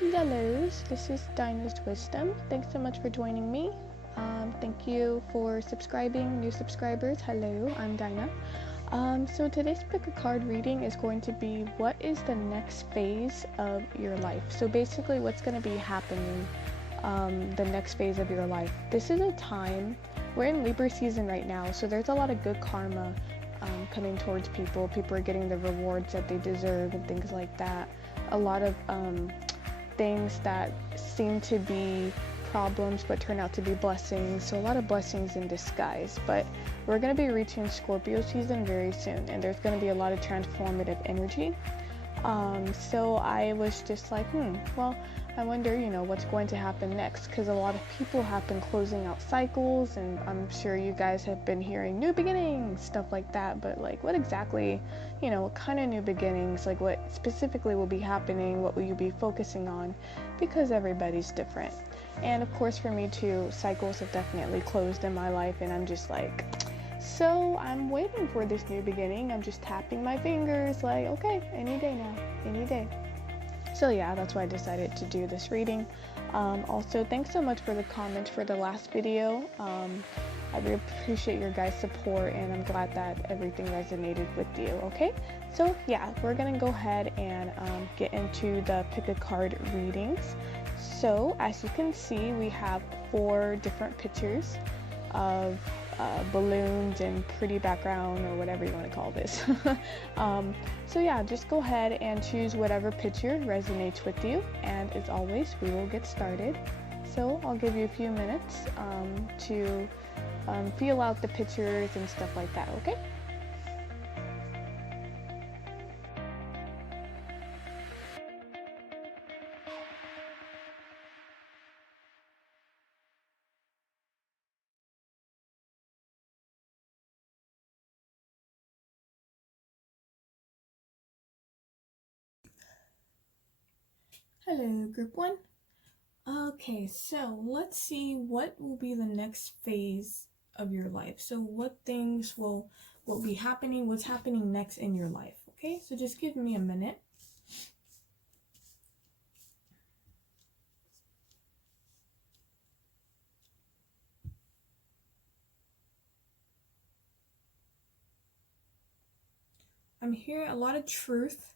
Yellows, this is Dinah's Wisdom. Thanks so much for joining me. Thank you for subscribing, new subscribers. Hello, I'm Dinah. So today's pick a card reading is going to be what is the next phase of your life. So basically what's going to be happening the next phase of your life. This is a time, we're in Libra season right now, so there's a lot of good karma coming towards people. People are getting the rewards that they deserve and things like that. A lot of things that seem to be problems but turn out to be blessings, so a lot of blessings in disguise. But we're going to be reaching Scorpio season very soon, and there's going to be a lot of transformative energy. So I was just like, well, I wonder, what's going to happen next, because a lot of people have been closing out cycles, and I'm sure you guys have been hearing new beginnings, stuff like that, but like what exactly, what kind of new beginnings, like what specifically will be happening, what will you be focusing on, because everybody's different. And of course for me too, cycles have definitely closed in my life, and I'm just like, so I'm waiting for this new beginning. I'm just tapping my fingers like, okay, any day now, any day. So yeah, that's why I decided to do this reading. Also, thanks so much for the comments for the last video. I really appreciate your guys' support, and I'm glad that everything resonated with you, okay? So yeah, we're gonna go ahead and get into the pick a card readings. So as you can see, we have 4 different pictures of balloons and pretty background, or whatever you want to call this. So yeah, just go ahead and choose whatever picture resonates with you, and as always, we will get started. So I'll give you a few minutes to feel out the pictures and stuff like that, okay? Hello, group 1. Okay, so let's see what will be the next phase of your life. So what things will be happening, what's happening next in your life, okay? So just give me a minute. I'm hearing a lot of truth,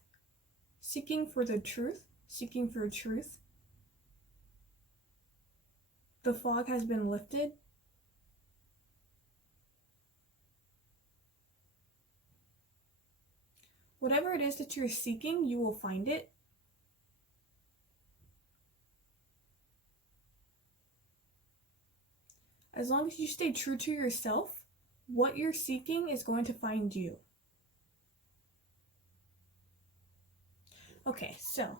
seeking for the truth, seeking for truth. The fog has been lifted. Whatever it is that you're seeking, you will find it. As long as you stay true to yourself, what you're seeking is going to find you. Okay, so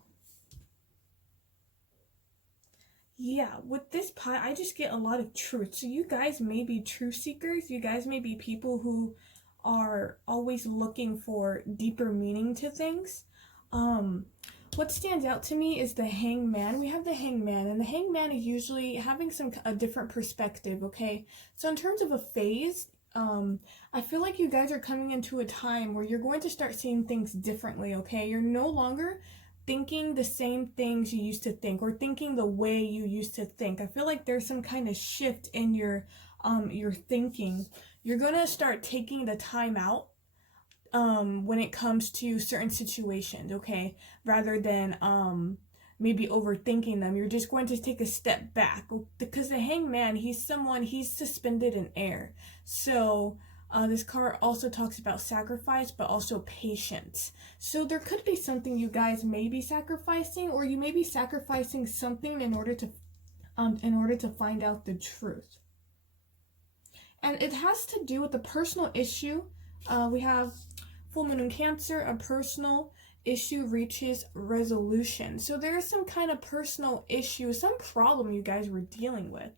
yeah, with this pie, I just get a lot of truth. So you guys may be truth seekers. You guys may be people who are always looking for deeper meaning to things. What stands out to me is the hangman. We have the hangman, and the hangman is usually having a different perspective, okay? So in terms of a phase, I feel like you guys are coming into a time where you're going to start seeing things differently, okay? You're no longer thinking the same things you used to think, or thinking the way you used to think. I feel like there's some kind of shift in your thinking. You're gonna start taking the time out when it comes to certain situations, okay? Rather than maybe overthinking them. You're just going to take a step back, because the hangman, he's suspended in air. So this card also talks about sacrifice, but also patience. So there could be something you guys may be sacrificing, or you may be sacrificing something in order to find out the truth. And it has to do with a personal issue. We have full moon in Cancer, a personal issue reaches resolution. So there is some kind of personal issue, some problem you guys were dealing with.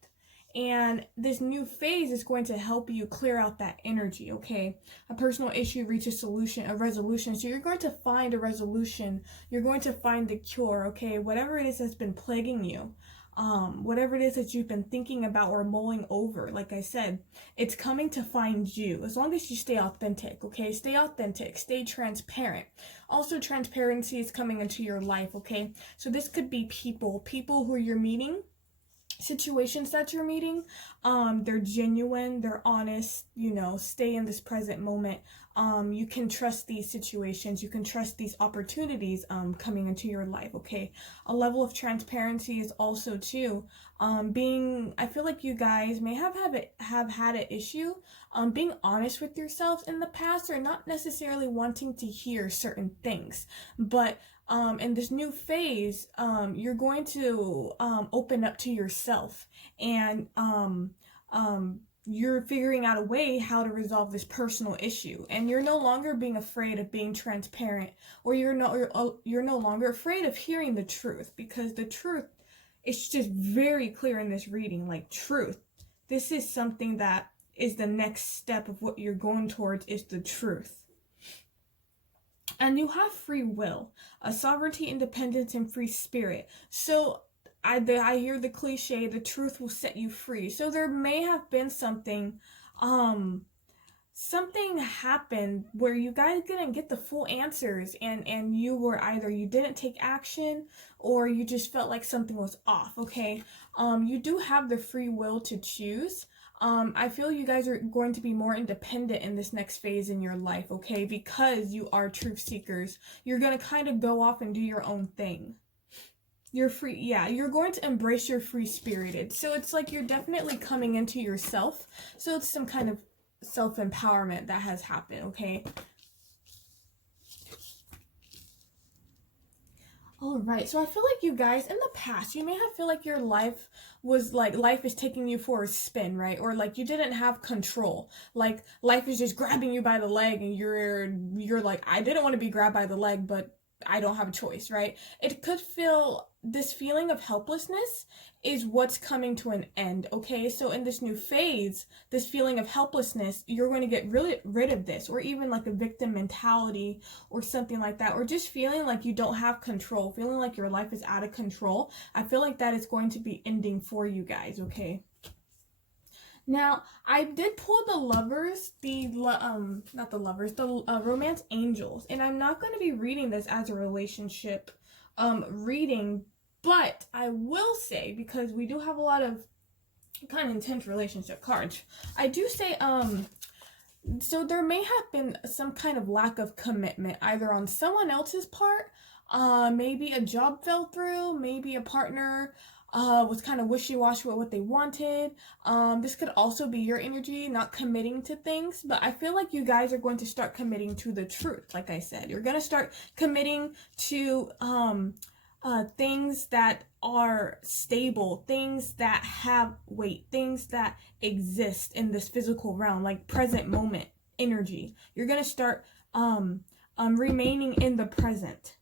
And this new phase is going to help you clear out that energy, okay? A personal issue reaches a resolution. So you're going to find a resolution. You're going to find the cure, okay? Whatever it is that's been plaguing you. whatever it is that you've been thinking about or mulling over. Like I said, it's coming to find you as long as you stay authentic. Okay, stay authentic, stay transparent. Also, transparency is coming into your life. Okay, so this could be people who you're meeting, situations that you're meeting. They're genuine, they're honest, stay in this present moment. You can trust these situations, you can trust these opportunities coming into your life. Okay, a level of transparency is also too I feel like you guys may have had an issue being honest with yourselves in the past, or not necessarily wanting to hear certain things, but in this new phase, you're going to open up to yourself, and you're figuring out a way how to resolve this personal issue, and you're no longer being afraid of being transparent, or you're no longer afraid of hearing the truth, because the truth is just very clear in this reading. Like, truth, this is something that is the next step of what you're going towards, is the truth. And you have free will, a sovereignty, independence, and free spirit. So I hear the cliche, the truth will set you free. So there may have been something happened where you guys didn't get the full answers, and you were either, you didn't take action, or you just felt like something was off. Okay, you do have the free will to choose. I feel you guys are going to be more independent in this next phase in your life, okay? Because you are truth seekers. You're going to kind of go off and do your own thing. You're free, yeah, you're going to embrace your free-spirited. So it's like you're definitely coming into yourself. So it's some kind of self-empowerment that has happened, okay? All right, so I feel like you guys, in the past, you may have feel like your life was like, life is taking you for a spin, right? Or like you didn't have control. Like life is just grabbing you by the leg, and you're like, I didn't want to be grabbed by the leg, but I don't have a choice, right? It could feel, this feeling of helplessness is what's coming to an end, okay? So in this new phase, this feeling of helplessness, you're going to get really rid of this, or even like a victim mentality or something like that, or just feeling like you don't have control, feeling like your life is out of control. I feel like that is going to be ending for you guys, okay? Now, I did pull the lovers, not the lovers, the romance angels, and I'm not going to be reading this as a relationship reading, but I will say, because we do have a lot of kind of intense relationship cards, I do say, so there may have been some kind of lack of commitment, either on someone else's part, maybe a job fell through, maybe a partner was kind of wishy-washy with what they wanted. This could also be your energy not committing to things, but I feel like you guys are going to start committing to the truth. Like I said, you're going to start committing to things that are stable, things that have weight, things that exist in this physical realm, like present moment energy. You're going to start remaining in the present.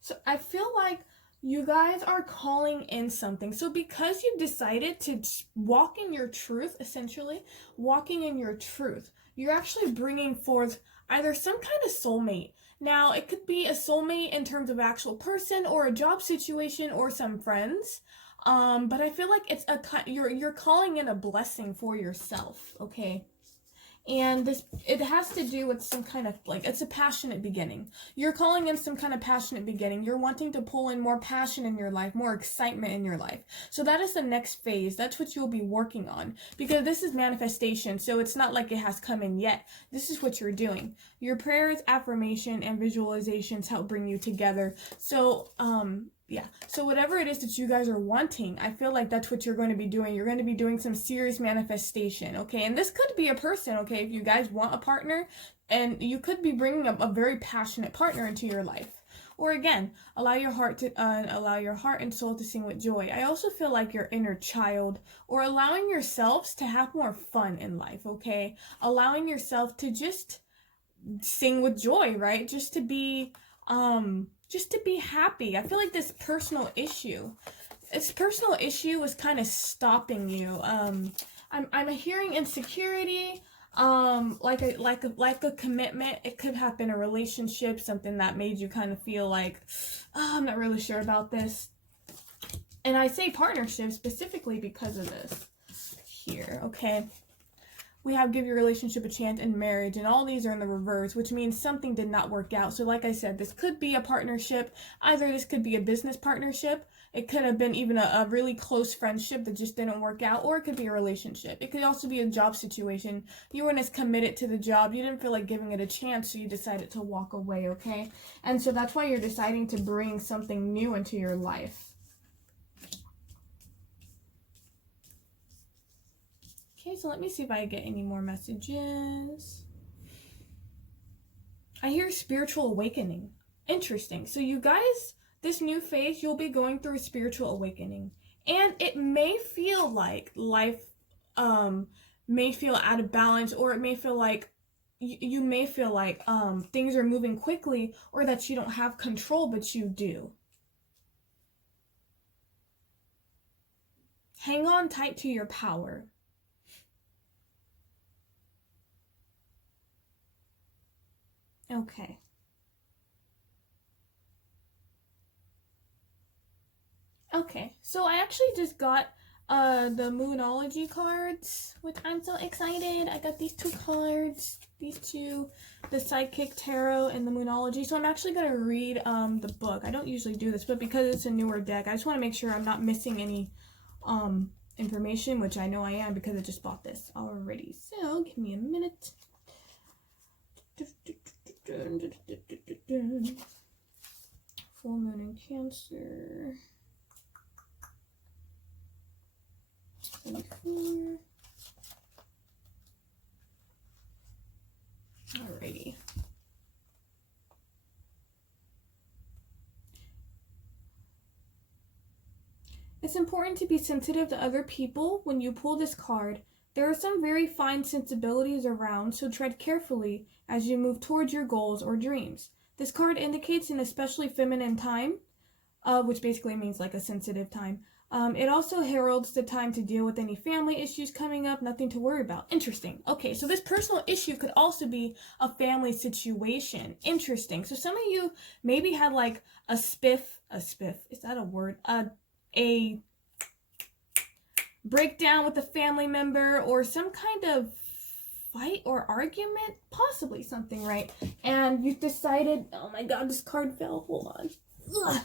So I feel like you guys are calling in something. So because you've decided to walk in your truth, essentially, walking in your truth, you're actually bringing forth either some kind of soulmate. Now, it could be a soulmate in terms of actual person, or a job situation, or some friends. But I feel like it's you're calling in a blessing for yourself, okay? And it has to do with some kind of, like, it's a passionate beginning. You're calling in some kind of passionate beginning. You're wanting to pull in more passion in your life, more excitement in your life. So that is the next phase. That's what you'll be working on, because this is manifestation. So it's not like it has come in yet. This is what you're doing. Your prayers, affirmation, and visualizations help bring you together. So, yeah, so whatever it is that you guys are wanting, I feel like that's what you're going to be doing. You're going to be doing some serious manifestation, okay? And this could be a person, okay? If you guys want a partner, and you could be bringing up a very passionate partner into your life. Or again, allow your heart and soul to sing with joy. I also feel like your inner child, or allowing yourselves to have more fun in life, okay? Allowing yourself to just sing with joy, right? Just to be happy. I feel like this personal issue is kind of stopping you. I'm hearing insecurity. like a commitment. It could have been a relationship, something that made you kind of feel like, oh, I'm not really sure about this. And I say partnership specifically because of this here, okay? We have give your relationship a chance in marriage, and all these are in the reverse, which means something did not work out. So like I said, this could be a partnership. Either this could be a business partnership, it could have been even a really close friendship that just didn't work out, or it could be a relationship. It could also be a job situation. You weren't as committed to the job. You didn't feel like giving it a chance, so you decided to walk away, okay? And so that's why you're deciding to bring something new into your life. Okay, so let me see if I get any more messages. I hear spiritual awakening. Interesting. So you guys, this new phase, you'll be going through a spiritual awakening. And it may feel like life may feel out of balance, or it may feel like you may feel like things are moving quickly, or that you don't have control, but you do. Hang on tight to your power. Okay. Okay, so I actually just got the Moonology cards, which I'm so excited. I got these two cards, these two, the Sidekick Tarot and the Moonology. So I'm actually going to read the book. I don't usually do this, but because it's a newer deck, I just want to make sure I'm not missing any information, which I know I am because I just bought this already. So give me a minute. Full Moon in Cancer. 24. Alrighty. It's important to be sensitive to other people when you pull this card. There are some very fine sensibilities around, so tread carefully as you move towards your goals or dreams. This card indicates an especially feminine time, which basically means like a sensitive time. It also heralds the time to deal with any family issues coming up, nothing to worry about. Interesting. Okay, so this personal issue could also be a family situation. Interesting. So some of you maybe had like a spiff, is that a word? A breakdown with a family member, or some kind of fight or argument, possibly something, right? And you decided, oh my god, this card fell, hold on. Ugh.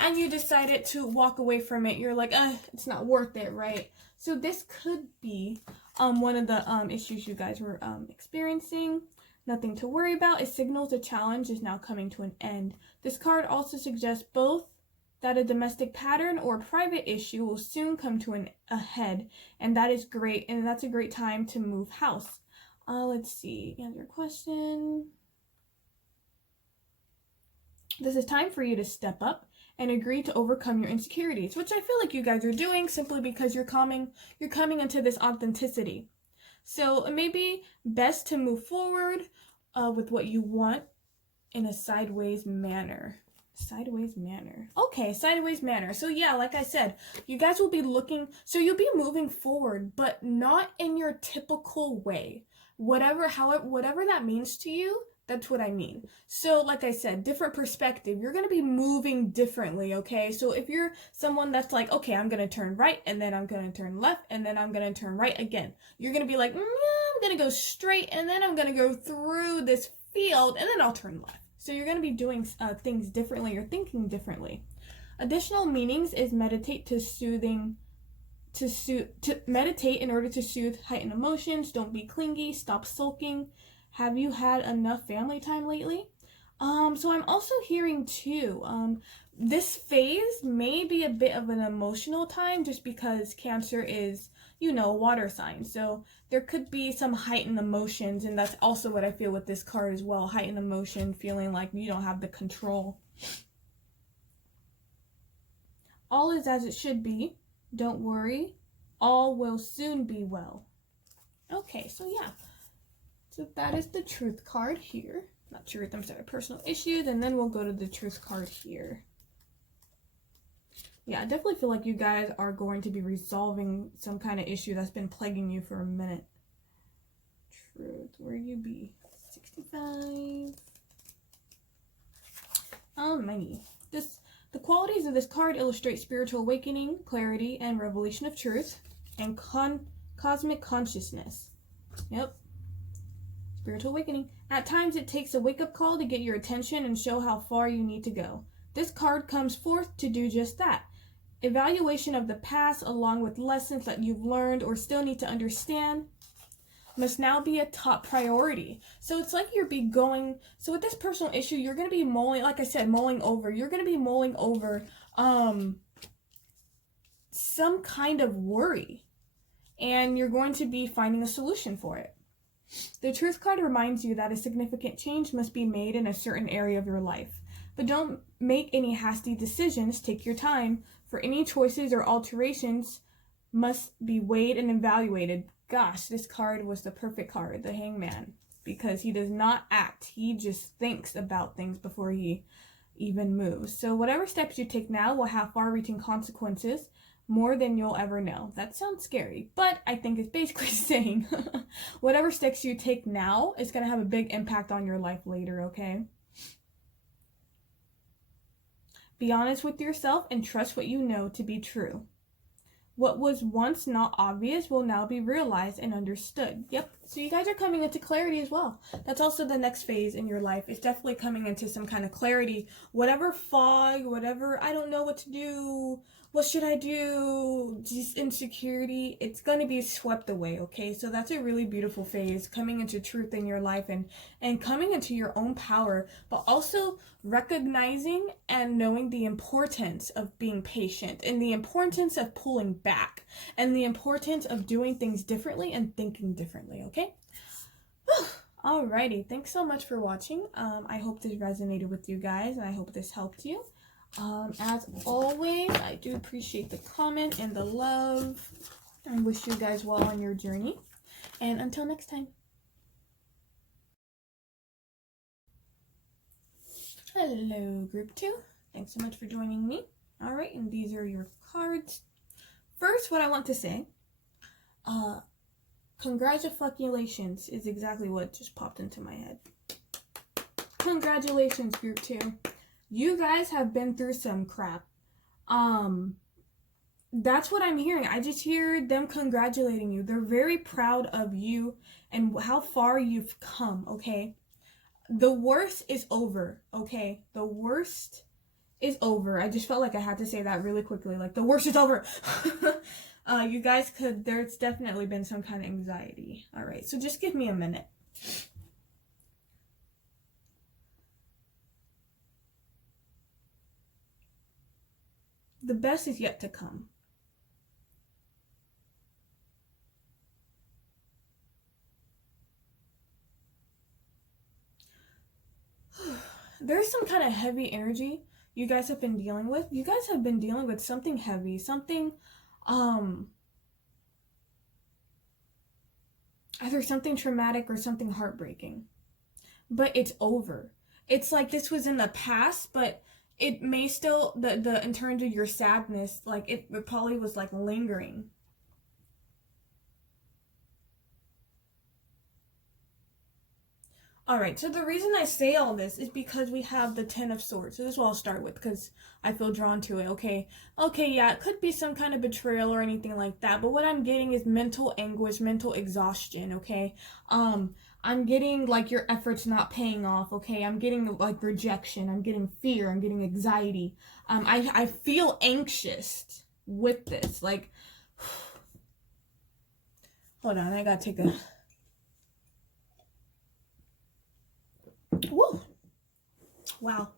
And you decided to walk away from it. You're like, it's not worth it, right? So this could be one of the issues you guys were experiencing. Nothing to worry about. It signals a challenge is now coming to an end. This card also suggests both that a domestic pattern or private issue will soon come to a head, and that is great, and that's a great time to move house. Let's see, answer your question. This is time for you to step up and agree to overcome your insecurities, which I feel like you guys are doing simply because you're coming into this authenticity. So it may be best to move forward with what you want in a sideways manner. Okay, sideways manner. So yeah, like I said, you guys will be looking, so you'll be moving forward, but not in your typical way. Whatever that means to you, that's what I mean. So like I said, different perspective. You're going to be moving differently, okay? So if you're someone that's like, okay, I'm going to turn right, and then I'm going to turn left, and then I'm going to turn right again. You're going to be like, I'm going to go straight, and then I'm going to go through this field, and then I'll turn left. So you're going to be doing things differently. You're thinking differently. Additional meanings is meditate to meditate in order to soothe heightened emotions. Don't be clingy. Stop sulking. Have you had enough family time lately? So I'm also hearing too, this phase may be a bit of an emotional time just because Cancer is, water sign. So there could be some heightened emotions, and that's also what I feel with this card as well. Heightened emotion, feeling like you don't have the control. All is as it should be. Don't worry. All will soon be well. Okay, so yeah. So that is the truth card here. Not truth, I'm sorry, personal issues. And then we'll go to the truth card here. Yeah, I definitely feel like you guys are going to be resolving some kind of issue that's been plaguing you for a minute. truth. Where you be? 65. Almighty. The qualities of this card illustrate spiritual awakening, clarity, and revelation of truth, and cosmic consciousness. Yep. Spiritual awakening. At times it takes a wake-up call to get your attention and show how far you need to go. This card comes forth to do just that. Evaluation of the past along with lessons that you've learned or still need to understand must now be a top priority. So it's like you're so with this personal issue, you're going to be mulling over. You're going to be mulling over some kind of worry, and you're going to be finding a solution for it. The Truth card reminds you that a significant change must be made in a certain area of your life. But don't make any hasty decisions. Take your time. For any choices or alterations must be weighed and evaluated. Gosh, this card was the perfect card, the Hangman, because he does not act. He just thinks about things before he even moves. So whatever steps you take now will have far-reaching consequences, more than you'll ever know. That sounds scary, but I think it's basically saying whatever steps you take now is going to have a big impact on your life later, okay? Be honest with yourself and trust what you know to be true. What was once not obvious will now be realized and understood. Yep. So you guys are coming into clarity as well. That's also the next phase in your life. It's definitely coming into some kind of clarity. Whatever fog, whatever, I don't know what to do, what should I do, just insecurity, it's going to be swept away, okay? So that's a really beautiful phase, coming into truth in your life and coming into your own power, but also recognizing and knowing the importance of being patient and the importance of pulling back and the importance of doing things differently and thinking differently, okay? Alrighty, thanks so much for watching. I hope this resonated with you guys, and I hope this helped you. As always, I do appreciate the comment and the love. I wish you guys well on your journey. And until next time. Hello, group 2. Thanks so much for joining me. Alright, and these are your cards. First, what I want to say, congratulations is exactly what just popped into my head. Congratulations, group 2. You guys have been through some crap. That's what I'm hearing. I just hear them congratulating you. They're very proud of you and how far you've come, okay? The worst is over, okay? The worst is over. I just felt like I had to say that really quickly. Like, the worst is over. You guys there's definitely been some kind of anxiety. All right, so just give me a minute. The best is yet to come. There's some kind of heavy energy you guys have been dealing with. You guys have been dealing with something heavy, something, either something traumatic or something heartbreaking. But it's over. It's like this was in the past, but it may still, in terms of your sadness, like it probably was like lingering. Alright, so the reason I say all this is because we have the Ten of Swords. So this is what I'll start with because I feel drawn to it, okay? Okay, yeah, it could be some kind of betrayal or anything like that, but what I'm getting is mental anguish, mental exhaustion, okay? I'm getting like your efforts not paying off, okay? I'm getting like rejection, I'm getting fear, I'm getting anxiety. I feel anxious with this, like, hold on, I gotta take a... Woo! Wow.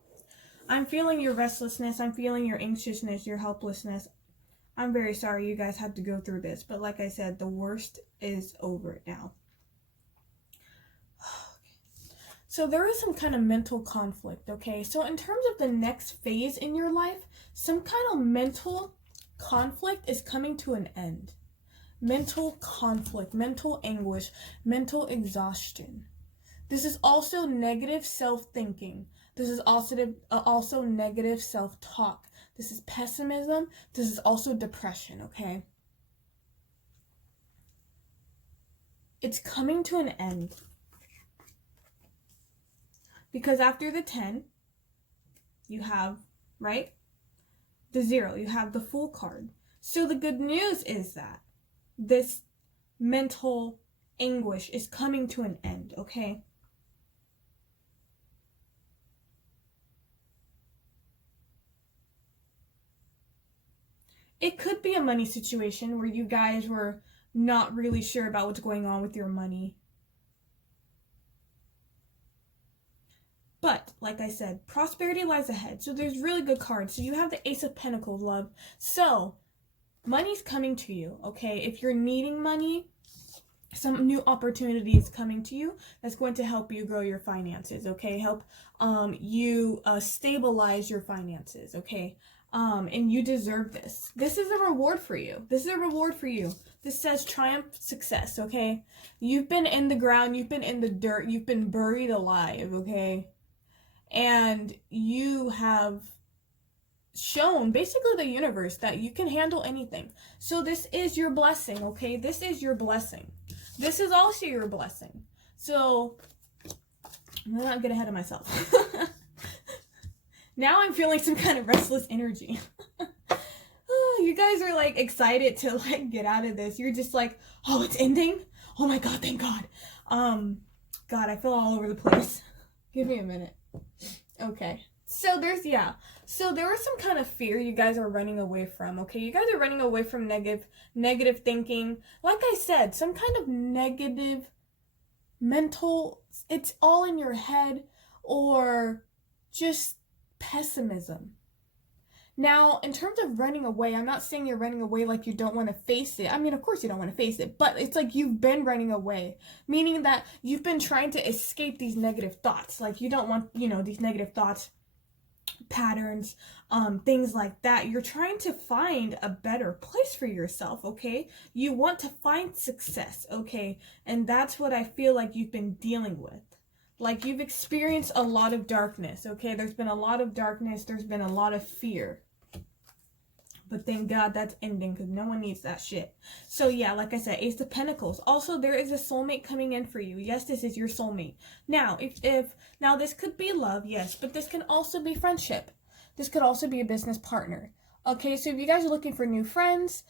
I'm feeling your restlessness. I'm feeling your anxiousness, your helplessness. I'm very sorry you guys had to go through this. But like I said, the worst is over now. So there is some kind of mental conflict, okay? So in terms of the next phase in your life, some kind of mental conflict is coming to an end. Mental conflict, mental anguish, mental exhaustion. This is also negative self-thinking. This is also negative self-talk. This is pessimism. This is also depression, okay? it's coming to an end. Because after the 10, you have, right, the 0. You have the Fool card. So the good news is that this mental anguish is coming to an end, okay? It could be a money situation where you guys were not really sure about what's going on with your money. But, like I said, prosperity lies ahead. So there's really good cards. So you have the Ace of Pentacles, love. So, money's coming to you, okay? If you're needing money, some new opportunity is coming to you that's going to help you grow your finances, okay? Help you stabilize your finances, okay? And you deserve this. This is a reward for you. This is a reward for you. This says triumph, success, okay? You've been in the ground, you've been in the dirt, you've been buried alive, okay? And you have shown basically the universe that you can handle anything. So this is your blessing, okay? This is your blessing. This is also your blessing. So I'm gonna not get ahead of myself. Now I'm feeling some kind of restless energy. Oh, you guys are like excited to like get out of this. You're just like, oh, it's ending? Oh my god, thank God. God, I feel all over the place. Give me a minute. Okay. So there was some kind of fear you guys are running away from, okay? You guys are running away from negative thinking. Like I said, some kind of negative mental, it's all in your head, or just pessimism. Now, in terms of running away, I'm not saying you're running away like you don't want to face it. I mean, of course you don't want to face it, but it's like you've been running away, meaning that you've been trying to escape these negative thoughts. Like you don't want, these negative thoughts, patterns, things like that. You're trying to find a better place for yourself, okay? You want to find success, okay? And that's what I feel like you've been dealing with. Like you've experienced a lot of darkness, okay? There's been a lot of darkness. There's been a lot of fear. But thank God that's ending, because no one needs that shit. So yeah, like I said, Ace of Pentacles. Also, there is a soulmate coming in for you. Yes, this is your soulmate. Now, now this could be love, yes, but this can also be friendship. This could also be a business partner. Okay, so if you guys are looking for new friends,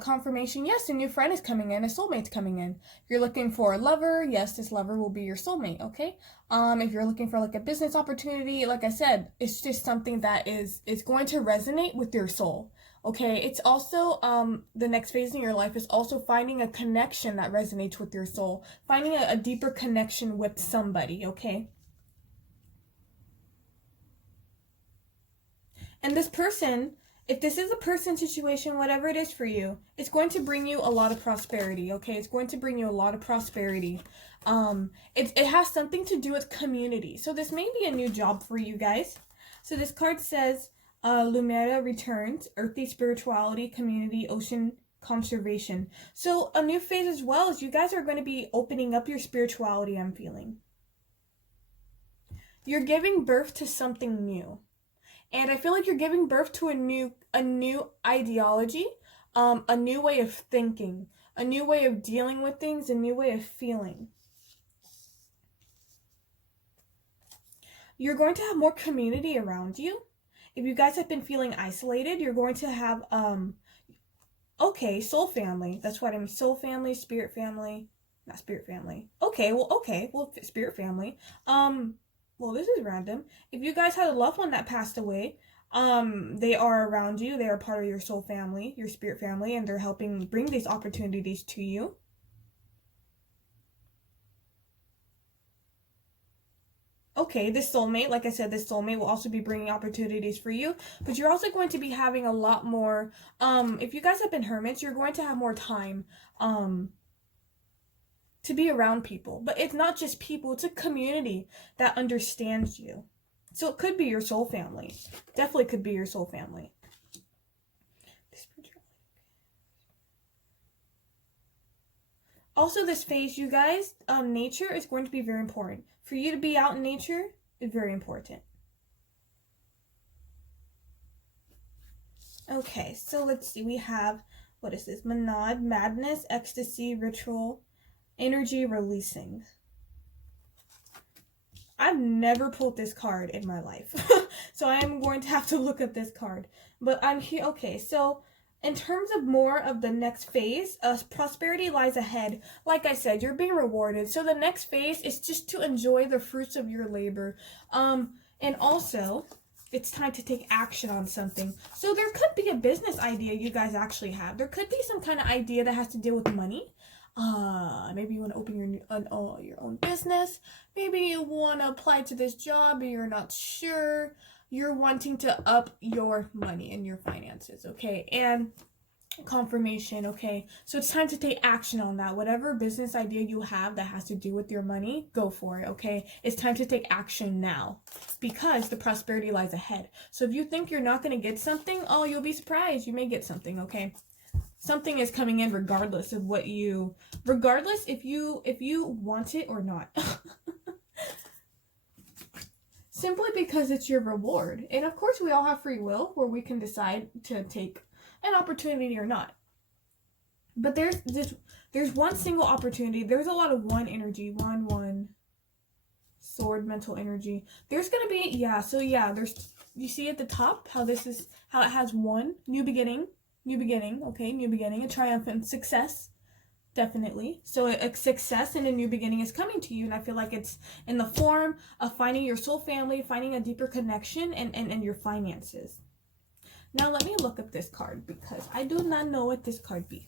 confirmation, yes, a new friend is coming in, a soulmate's coming in. If you're looking for a lover, yes, this lover will be your soulmate, okay? If you're looking for like a business opportunity, like I said, it's just something that is going to resonate with your soul. Okay, it's also, the next phase in your life is also finding a connection that resonates with your soul. Finding a deeper connection with somebody, okay? And this person, if this is a person situation, whatever it is for you, it's going to bring you a lot of prosperity, okay? It's going to bring you a lot of prosperity. It has something to do with community. So this may be a new job for you guys. So this card says, Lumera returns, earthly spirituality, community, ocean conservation. So a new phase as well is you guys are going to be opening up your spirituality, I'm feeling. You're giving birth to something new. And I feel like you're giving birth to a new ideology, a new way of thinking, a new way of dealing with things, a new way of feeling. You're going to have more community around you. If you guys have been feeling isolated, you're going to have, soul family. That's what I mean. Soul family, spirit family. Not spirit family. Okay, spirit family. Well, this is random. If you guys had a loved one that passed away, they are around you. They are part of your soul family, your spirit family, and they're helping bring these opportunities to you. Okay, this soulmate, like I said, this soulmate will also be bringing opportunities for you, but you're also going to be having a lot more, if you guys have been hermits, you're going to have more time, to be around people. But it's not just people, it's a community that understands you. So it could be your soul family. Definitely could be your soul family. Also, this phase, you guys, nature is going to be very important. For you to be out in nature is very important. Okay, so let's see. We have, what is this? Monad, madness, ecstasy, ritual, Energy releasing. I've never pulled this card in my life. So I am going to have to look at this card. But I'm here. Okay, so in terms of more of the next phase, prosperity lies ahead. Like I said, you're being rewarded. So the next phase is just to enjoy the fruits of your labor. And also, it's time to take action on something. So there could be a business idea you guys actually have. There could be some kind of idea that has to deal with money. Maybe you want to open your own business. Maybe you want to apply to this job and you're not sure. You're wanting to up your money and your finances, okay? And confirmation, okay? So it's time to take action on that. Whatever business idea you have that has to do with your money, go for it, okay? It's time to take action now because the prosperity lies ahead. So if you think you're not going to get something, oh, you'll be surprised. You may get something, okay? Something is coming in regardless of regardless if you want it or not. Simply because it's your reward. And of course we all have free will where we can decide to take an opportunity or not. But there's one single opportunity. There's a lot of one energy. One. Sword, mental energy. There's gonna be, there's, you see at the top how it has one, new beginning, okay, new beginning, a triumphant success. Definitely. So a success and a new beginning is coming to you, and I feel like it's in the form of finding your soul family, finding a deeper connection, and your finances. Now let me look up this card because I do not know what this card be.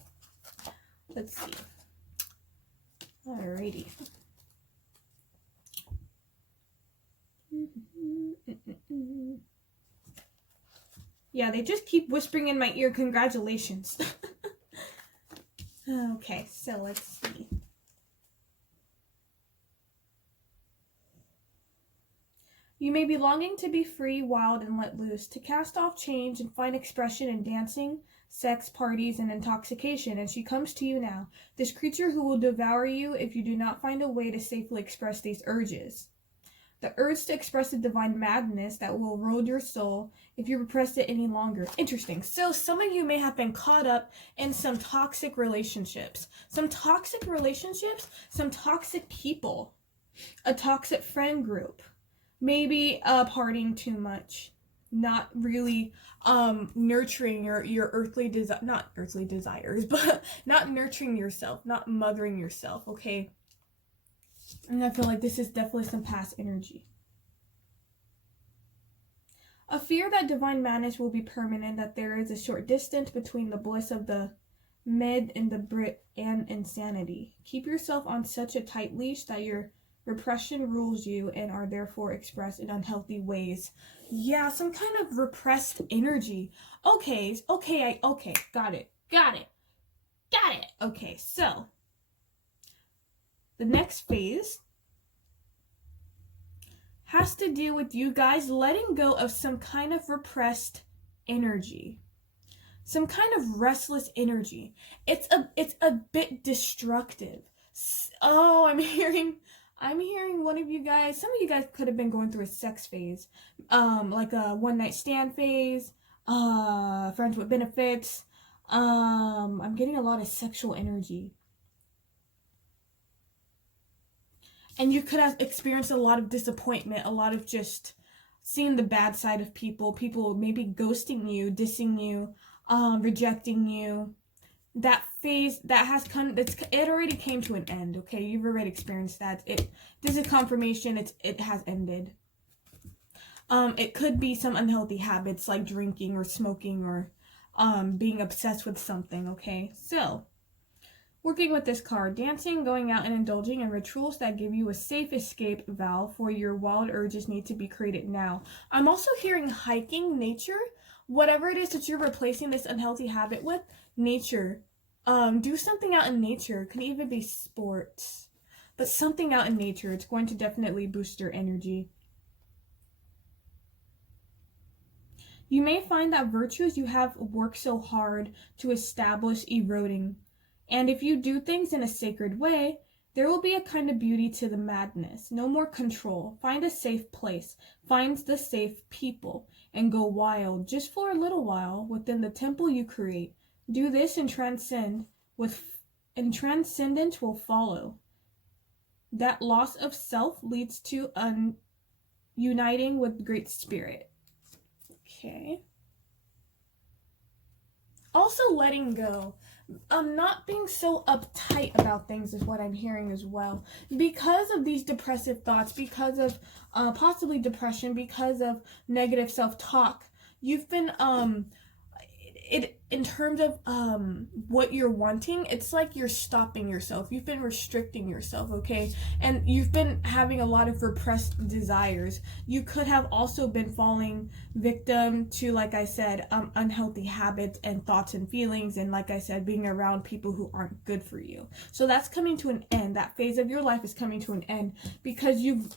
Let's see. Alrighty. Yeah, they just keep whispering in my ear, congratulations. Okay, so let's see. You may be longing to be free, wild, and let loose, to cast off chains and find expression in dancing, sex, parties, and intoxication, and she comes to you now, this creature who will devour you if you do not find a way to safely express these urges. The urge to express the divine madness that will erode your soul if you repress it any longer. Interesting. So some of you may have been caught up in some toxic relationships. Some toxic people. A toxic friend group. Maybe partying too much. Not really nurturing your earthly not earthly desires, but not nurturing yourself, not mothering yourself, okay? And I feel like this is definitely some past energy. A fear that divine madness will be permanent, that there is a short distance between the bliss of the mid and the Brit and insanity. Keep yourself on such a tight leash that your repression rules you and are therefore expressed in unhealthy ways. Yeah, some kind of repressed energy. Okay, got it. Okay, so the next phase has to deal with you guys letting go of some kind of repressed energy. Some kind of restless energy. It's a bit destructive. Oh, I'm hearing one of you guys, some of you guys could have been going through a sex phase. Like a one night stand phase, friends with benefits. I'm getting a lot of sexual energy. And you could have experienced a lot of disappointment, a lot of just seeing the bad side of people maybe ghosting you, dissing you, rejecting you. That phase that has it already came to an end, okay? You've already experienced that. This is confirmation it has ended. It could be some unhealthy habits like drinking or smoking or being obsessed with something, okay? So working with this card, dancing, going out, and indulging in rituals that give you a safe escape valve for your wild urges need to be created now. I'm also hearing hiking, nature, whatever it is that you're replacing this unhealthy habit with, nature. Do something out in nature. It could even be sports, but something out in nature. It's going to definitely boost your energy. You may find that virtues you have worked so hard to establish eroding. And if you do things in a sacred way, there will be a kind of beauty to the madness. No more control. Find a safe place. Find the safe people. And go wild, just for a little while, within the temple you create. Do this and transcendence will follow. That loss of self leads to uniting with great spirit. Okay. Also letting go. Not being so uptight about things is what I'm hearing as well. Because of these depressive thoughts, because of possibly depression, because of negative self-talk, you've been in terms of what you're wanting, it's like you're stopping yourself. You've been restricting yourself, okay? And you've been having a lot of repressed desires. You could have also been falling victim to, like I said, unhealthy habits and thoughts and feelings, and like I said, being around people who aren't good for you. So that's coming to an end. That phase of your life is coming to an end because you've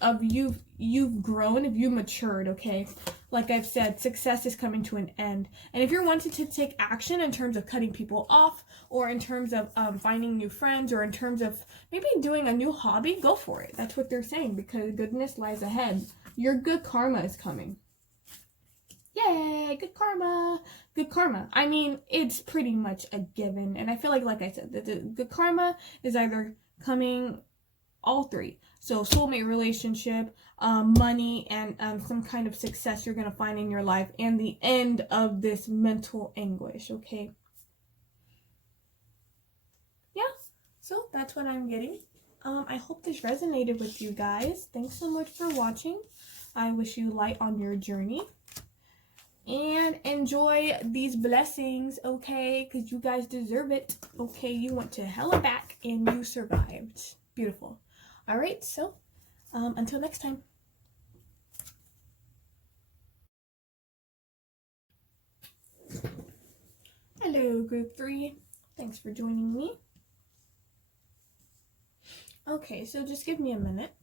grown, you've matured, okay? Like I've said, success is coming to an end. And if you're wanting to take action in terms of cutting people off, or in terms of finding new friends, or in terms of maybe doing a new hobby, go for it. That's what they're saying, because goodness lies ahead. Your good karma is coming. Yay, good karma. Good karma. I mean, it's pretty much a given. And I feel like I said, the good karma is either coming all three. So soulmate relationship, money, and some kind of success you're going to find in your life, and the end of this mental anguish, okay? Yeah, so that's what I'm getting. I hope this resonated with you guys. Thanks so much for watching. I wish you light on your journey. And enjoy these blessings, okay? Because you guys deserve it, okay? You went to hella back and you survived. Beautiful. All right, so until next time. Hello, group 3. Thanks for joining me. Okay, so just give me a minute.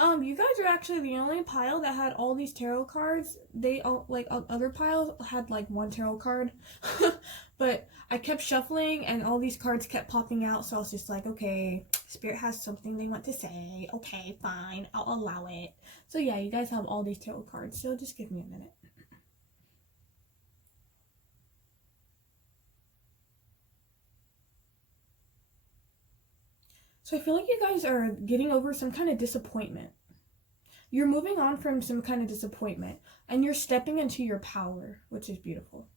You guys are actually the only pile that had all these tarot cards. They all, like, other piles had like one tarot card. But I kept shuffling and all these cards kept popping out, so I was just like, okay, Spirit has something they want to say. Okay, fine, I'll allow it. So yeah, you guys have all these tarot cards, so just give me a minute. So I feel like you guys are getting over some kind of disappointment. You're moving on from some kind of disappointment, and you're stepping into your power, which is beautiful.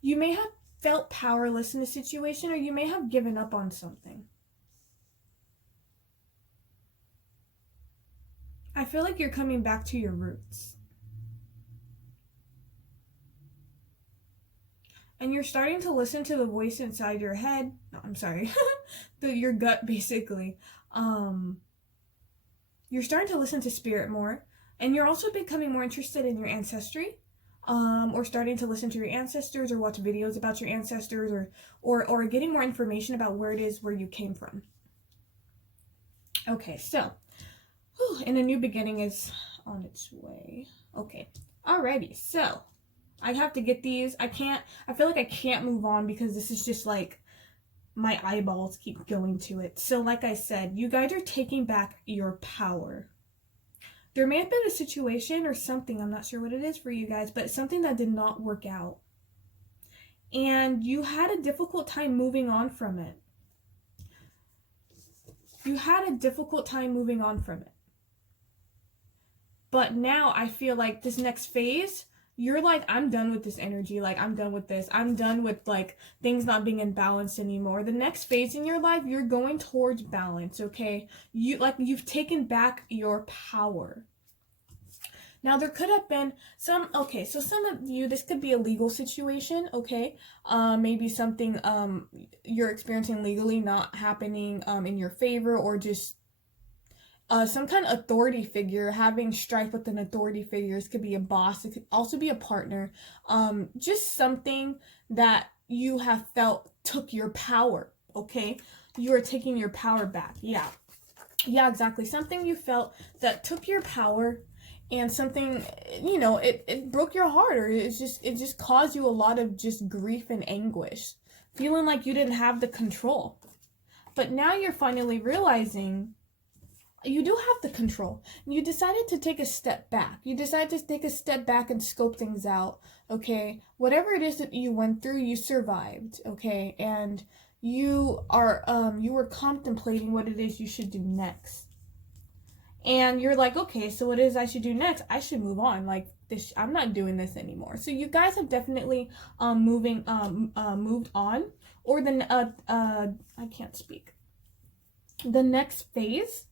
You may have felt powerless in a situation, or you may have given up on something. I feel like you're coming back to your roots. And you're starting to listen to the voice inside your head. No, I'm sorry. Your gut, basically. You're starting to listen to Spirit more. And you're also becoming more interested in your ancestry. Or starting to listen to your ancestors, or watch videos about your ancestors, or getting more information about where it is where you came from. Okay, so, and a new beginning is on its way. Okay, alrighty, so, I have to get these. I feel like I can't move on because this is just like, my eyeballs keep going to it. So like I said, you guys are taking back your power. There may have been a situation or something, I'm not sure what it is for you guys, but something that did not work out. And you had a difficult time moving on from it. You had a difficult time moving on from it. But now I feel like this next phase, you're like, I'm done with this energy. Like, I'm done with this. I'm done with, like, things not being in balance anymore. The next phase in your life, you're going towards balance, okay? You've taken back your power. Now, there could have been some of you, this could be a legal situation, okay? Maybe something you're experiencing legally not happening in your favor, or just some kind of authority figure, having strife with an authority figure. This could be a boss, it could also be a partner. Just something that you have felt took your power, okay? You are taking your power back. Yeah, exactly. Something you felt that took your power, and something, you know, it broke your heart, or it just caused you a lot of just grief and anguish, feeling like you didn't have the control. But now you're finally realizing you do have the control. You decided to take a step back. You decided to take a step back and scope things out, okay? Whatever it is that you went through, you survived, okay? And you were contemplating what it is you should do next. And you're like, okay, so what it is I should do next? I should move on. Like this, I'm not doing this anymore. So you guys have definitely moved on, or I can't speak. The next phase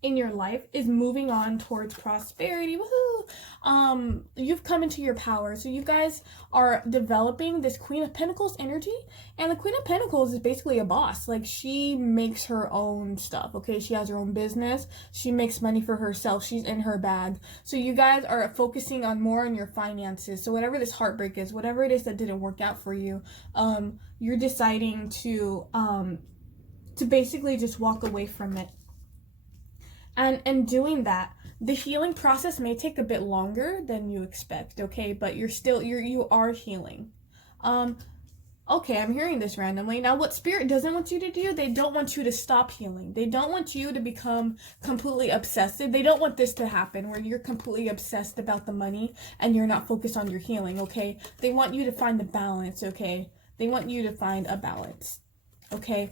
in your life is moving on towards prosperity. Woohoo! You've come into your power. So you guys are developing this Queen of Pentacles energy, and the Queen of Pentacles is basically a boss. Like, she makes her own stuff, okay? She has her own business. She makes money for herself. She's in her bag. So you guys are focusing on more on your finances. So whatever this heartbreak is, whatever it is that didn't work out for you, you're deciding to basically just walk away from it. And doing that, the healing process may take a bit longer than you expect, okay? But you are healing. Okay, I'm hearing this randomly. Now, what Spirit doesn't want you to do, they don't want you to stop healing. They don't want you to become completely obsessive. They don't want this to happen where you're completely obsessed about the money and you're not focused on your healing, okay? They want you to find the balance, okay? They want you to find a balance, okay?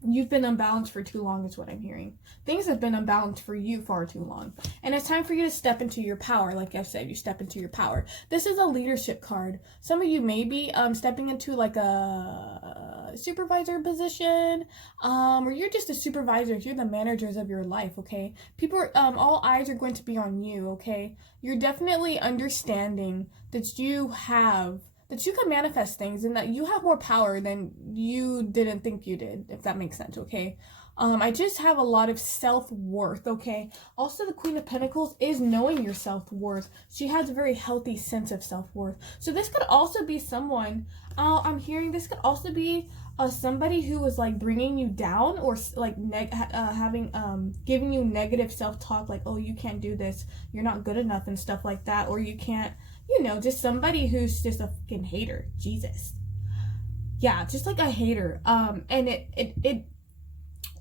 You've been unbalanced for too long is what I'm hearing. Things have been unbalanced for you far too long. And it's time for you to step into your power. Like I said, you step into your power. This is a leadership card. Some of you may be stepping into like a supervisor position, or you're just a supervisor. You're the managers of your life, okay? All eyes are going to be on you, okay? You're definitely understanding that you can manifest things and that you have more power than you didn't think you did, if that makes sense, okay? I just have a lot of self-worth, okay? Also, the Queen of Pentacles is knowing your self-worth. She has a very healthy sense of self-worth. So this could also be someone, I'm hearing this could also be somebody who was like bringing you down, or like giving you negative self-talk, like, oh, you can't do this, you're not good enough and stuff like that, or you can't, just somebody who's just a fucking hater. Jesus. Yeah, just like a hater. And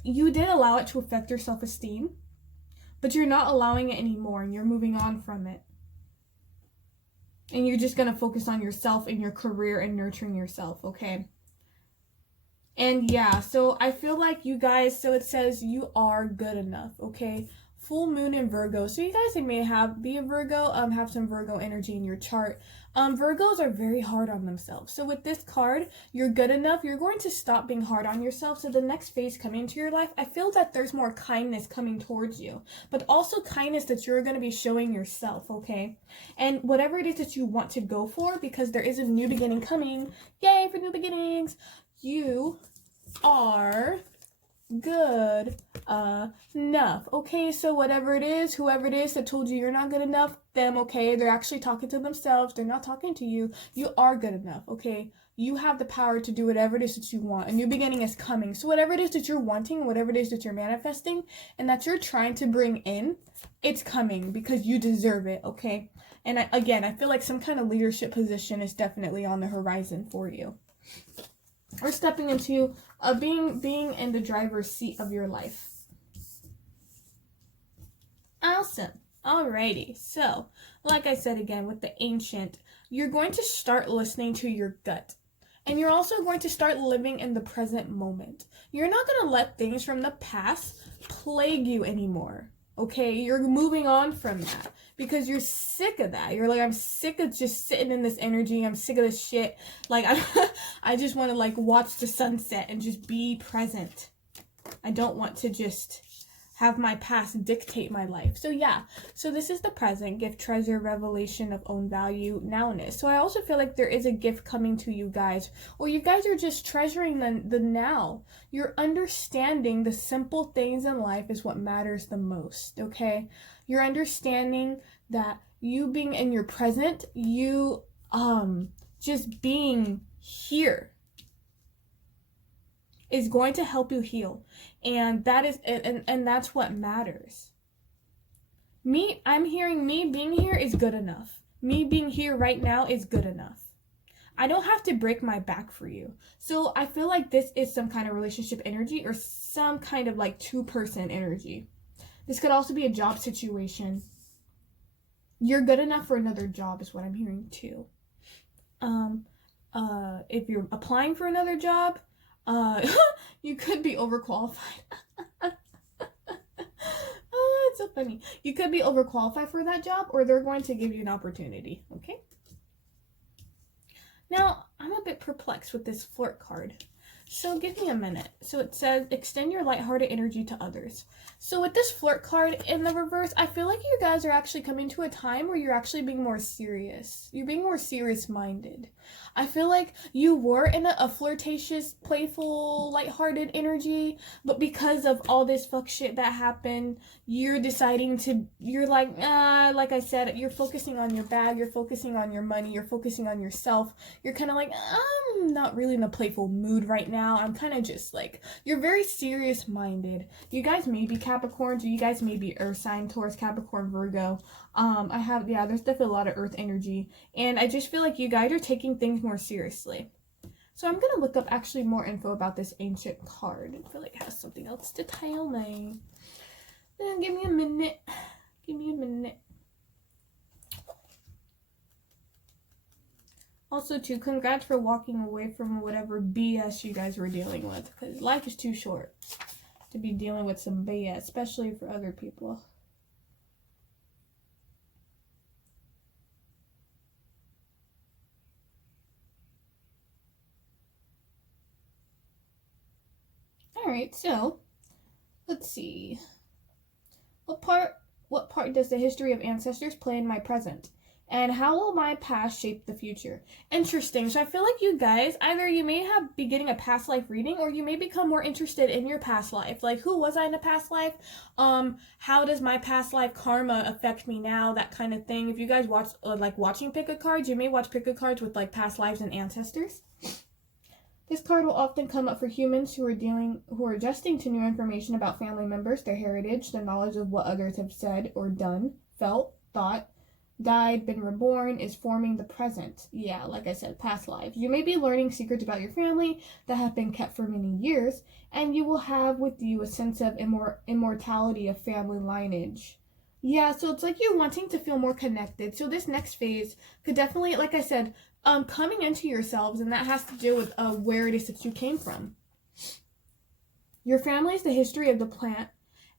you did allow it to affect your self-esteem, but you're not allowing it anymore, and you're moving on from it. And you're just gonna focus on yourself and your career and nurturing yourself, okay? And yeah, so I feel like you guys, so it says you are good enough, okay? Full moon in Virgo. So you guys may be a Virgo, have some Virgo energy in your chart. Virgos are very hard on themselves. So with this card, you're good enough. You're going to stop being hard on yourself. So the next phase coming into your life, I feel that there's more kindness coming towards you, but also kindness that you're going to be showing yourself, okay? And whatever it is that you want to go for, because there is a new beginning coming. Yay for new beginnings. You are good enough, okay? So whatever it is, whoever it is that told you you're not good enough, them, okay? They're actually talking to themselves. They're not talking to you. You are good enough, okay? You have the power to do whatever it is that you want. A new beginning is coming. So whatever it is that you're wanting, whatever it is that you're manifesting, and that you're trying to bring in, it's coming because you deserve it, okay? And I feel like some kind of leadership position is definitely on the horizon for you. Or stepping into being in the driver's seat of your life. Awesome. Alrighty. So, like I said again, with the ancient, you're going to start listening to your gut. And you're also going to start living in the present moment. You're not going to let things from the past plague you anymore. Okay? You're moving on from that. Because you're sick of that. You're like, I'm sick of just sitting in this energy. I'm sick of this shit. Like, I just want to, like, watch the sunset and just be present. I don't want to just have my past dictate my life. So, yeah. So, this is the present. Gift, treasure, revelation of own value, nowness. So, I also feel like there is a gift coming to you guys. Or you guys are just treasuring the now. You're understanding the simple things in life is what matters the most, okay? You're understanding that you being in your present, you just being here is going to help you heal. And that is and that's what matters. I'm hearing me being here is good enough. Me being here right now is good enough. I don't have to break my back for you. So I feel like this is some kind of relationship energy or some kind of like two-person energy. This could also be a job situation. You're good enough for another job is what I'm hearing too. if you're applying for another job, you could be overqualified. Oh, it's so funny. You could be overqualified for that job, or they're going to give you an opportunity, okay? Now, I'm a bit perplexed with this flirt card. So give me a minute. So it says, extend your lighthearted energy to others. So with this flirt card in the reverse, I feel like you guys are actually coming to a time where you're actually being more serious. You're being more serious-minded. I feel like you were in a flirtatious, playful, lighthearted energy, but because of all this fuck shit that happened, you're deciding to, you're like I said, you're focusing on your bag, you're focusing on your money, you're focusing on yourself. You're kind of like, I'm not really in a playful mood right now. I'm kind of just like, you're very serious-minded. You guys may be Capricorns, or you guys may be Earth sign, Taurus, Capricorn, Virgo. There's definitely a lot of Earth energy, and I just feel like you guys are taking things more seriously. So I'm gonna look up actually more info about this ancient card. I feel like it has something else to tell me. Give me a minute. Give me a minute. Also, too, congrats for walking away from whatever BS you guys were dealing with, because life is too short to be dealing with some BS, especially for other people. Alright, so, let's see. What part does the history of ancestors play in my present? And how will my past shape the future? Interesting. So I feel like you guys, either you may be getting a past life reading, or you may become more interested in your past life. Like, who was I in a past life? How does my past life karma affect me now? That kind of thing. If you guys watch, watching pick a cards, you may watch pick a cards with, like, past lives and ancestors. This card will often come up for humans who are adjusting to new information about family members, their heritage, the knowledge of what others have said or done, felt, thought, died, been reborn, is forming the present. Yeah, like I said, past lives. You may be learning secrets about your family that have been kept for many years, and you will have with you a sense of immortality of family lineage. Yeah, so it's like you wanting to feel more connected. So this next phase could definitely, like I said, coming into yourselves, and that has to do with where it is that you came from. Your family is the history of the plant,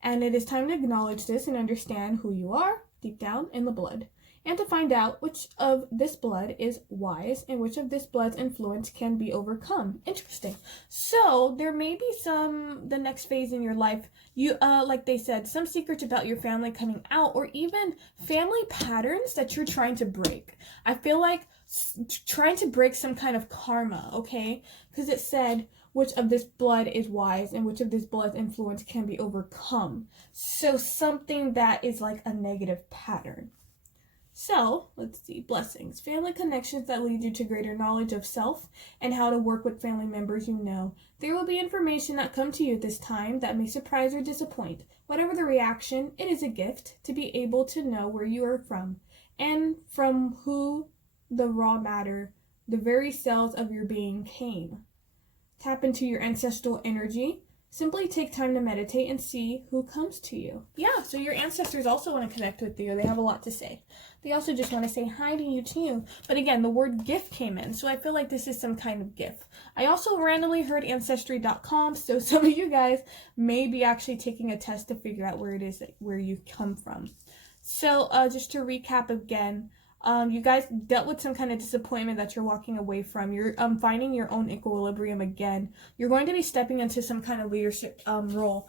and it is time to acknowledge this and understand who you are deep down in the blood, and to find out which of this blood is wise and which of this blood's influence can be overcome. Interesting. So there may be the next phase in your life, you like they said, some secrets about your family coming out, or even family patterns that you're trying to break. I feel like trying to break some kind of karma, okay? Because it said which of this blood is wise and which of this blood's influence can be overcome. So something that is like a negative pattern. So, let's see, blessings. Family connections that lead you to greater knowledge of self and how to work with family members you know. There will be information that come to you this time that may surprise or disappoint. Whatever the reaction, it is a gift to be able to know where you are from and from who the raw matter, the very cells of your being came. Tap into your ancestral energy. Simply take time to meditate and see who comes to you. Yeah, so your ancestors also want to connect with you. They have a lot to say. They also just want to say hi to you too. But again, the word gift came in, so I feel like this is some kind of gift. I also randomly heard Ancestry.com, so some of you guys may be actually taking a test to figure out where it is where you come from. So just to recap again, you guys dealt with some kind of disappointment that you're walking away from. You're finding your own equilibrium again. You're going to be stepping into some kind of leadership role.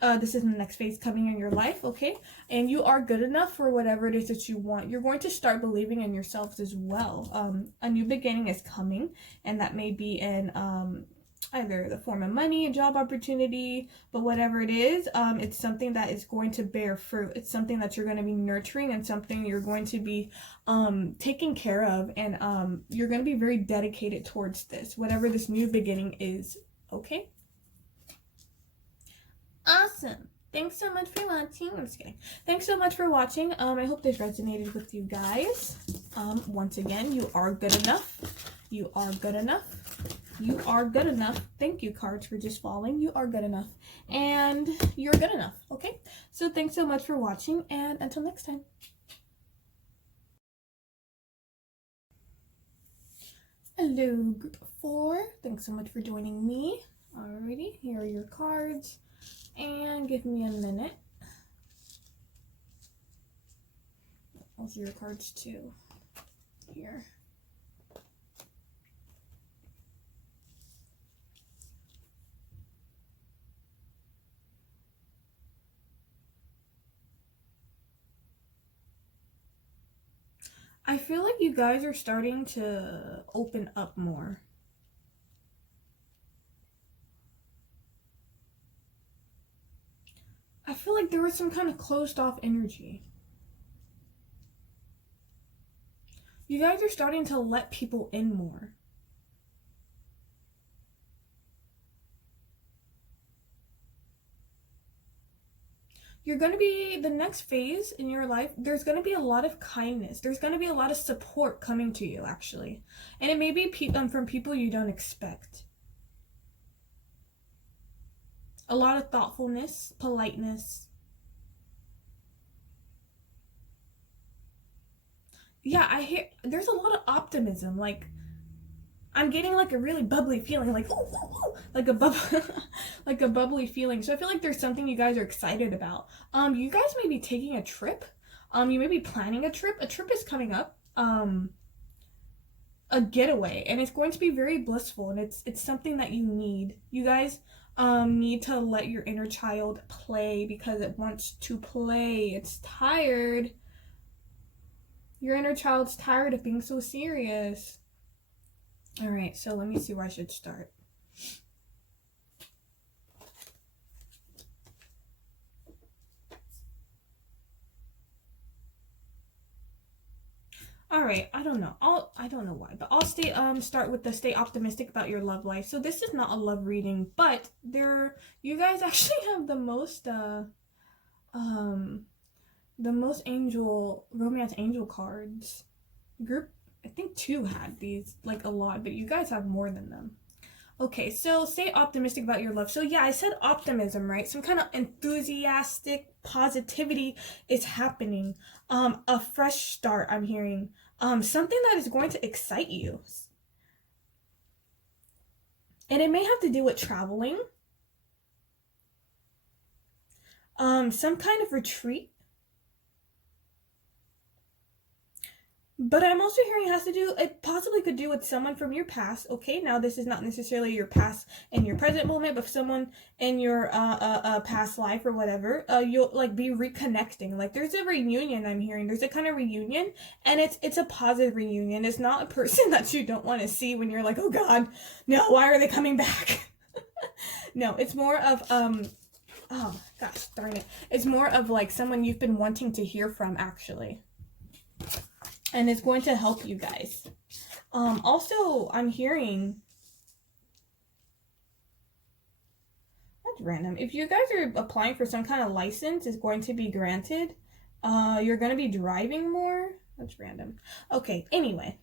This is the next phase coming in your life, okay? And you are good enough for whatever it is that you want. You're going to start believing in yourselves as well. A new beginning is coming, and that may be in either the form of money, a job opportunity, but whatever it is, it's something that is going to bear fruit. It's something that you're going to be nurturing and something you're going to be taking care of, and you're going to be very dedicated towards this, whatever this new beginning is, okay? Awesome. Thanks so much for watching. I'm just kidding. Thanks so much for watching. I hope this resonated with you guys. Once again, you are good enough. You are good enough. You are good enough. Thank you, cards, for just following. You are good enough. And you're good enough, okay? So thanks so much for watching, and until next time. Hello, group 4. Thanks so much for joining me. Alrighty, here are your cards. And give me a minute. Those are your cards too. Here. I feel like you guys are starting to open up more. I feel like there was some kind of closed off energy. You guys are starting to let people in more. You're going to be, the next phase in your life, there's going to be a lot of kindness. There's going to be a lot of support coming to you, actually. And it may be from people you don't expect. A lot of thoughtfulness, politeness. Yeah, I hear, there's a lot of optimism. Like, I'm getting like a really bubbly feeling, like, ooh, ooh, ooh, like a bubbly feeling. So I feel like there's something you guys are excited about. You guys may be taking a trip. You may be planning a trip. A trip is coming up. A getaway, and it's going to be very blissful, and it's something that you need. You guys need to let your inner child play because it wants to play. It's tired. Your inner child's tired of being so serious. All right, so let me see where I should start. All right, I don't know. I don't know why, but I'll start with the stay optimistic about your love life. So this is not a love reading, but you guys actually have the most romance angel cards. Group, I think 2 had these, like a lot, but you guys have more than them. Okay, so stay optimistic about your love. So yeah, I said optimism, right? Some kind of enthusiastic positivity is happening. A fresh start, I'm hearing. Something that is going to excite you. And it may have to do with traveling. Some kind of retreat. But I'm also hearing it possibly could do with someone from your past. Okay, now this is not necessarily your past in your present moment, but someone in your past life or whatever. You'll like be reconnecting. Like there's a reunion I'm hearing. There's a kind of reunion, and it's a positive reunion. It's not a person that you don't want to see when you're like, oh God, no, why are they coming back? No, it's more of oh gosh, darn it. It's more of like someone you've been wanting to hear from actually. And it's going to help you guys. Also, I'm hearing... That's random. If you guys are applying for some kind of license, it's going to be granted. You're going to be driving more. That's random. Okay, anyway.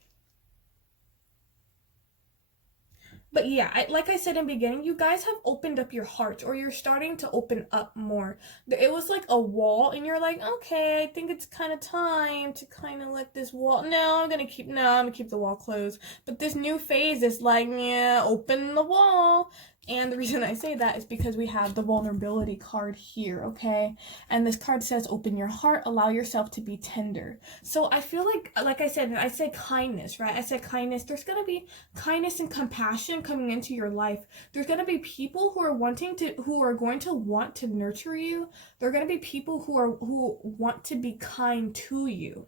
But yeah, like I said in the beginning, you guys have opened up your hearts, or you're starting to open up more. It was like a wall, and you're like, okay, I think it's kind of time to kind of let this wall. I'm gonna keep the wall closed. But this new phase is like, yeah, open the wall. And the reason I say that is because we have the vulnerability card here, okay? And this card says, open your heart, allow yourself to be tender. So I feel like I said kindness, right? I said kindness. There's going to be kindness and compassion coming into your life. There's going to be people who are going to want to nurture you. There are going to be people who want to be kind to you.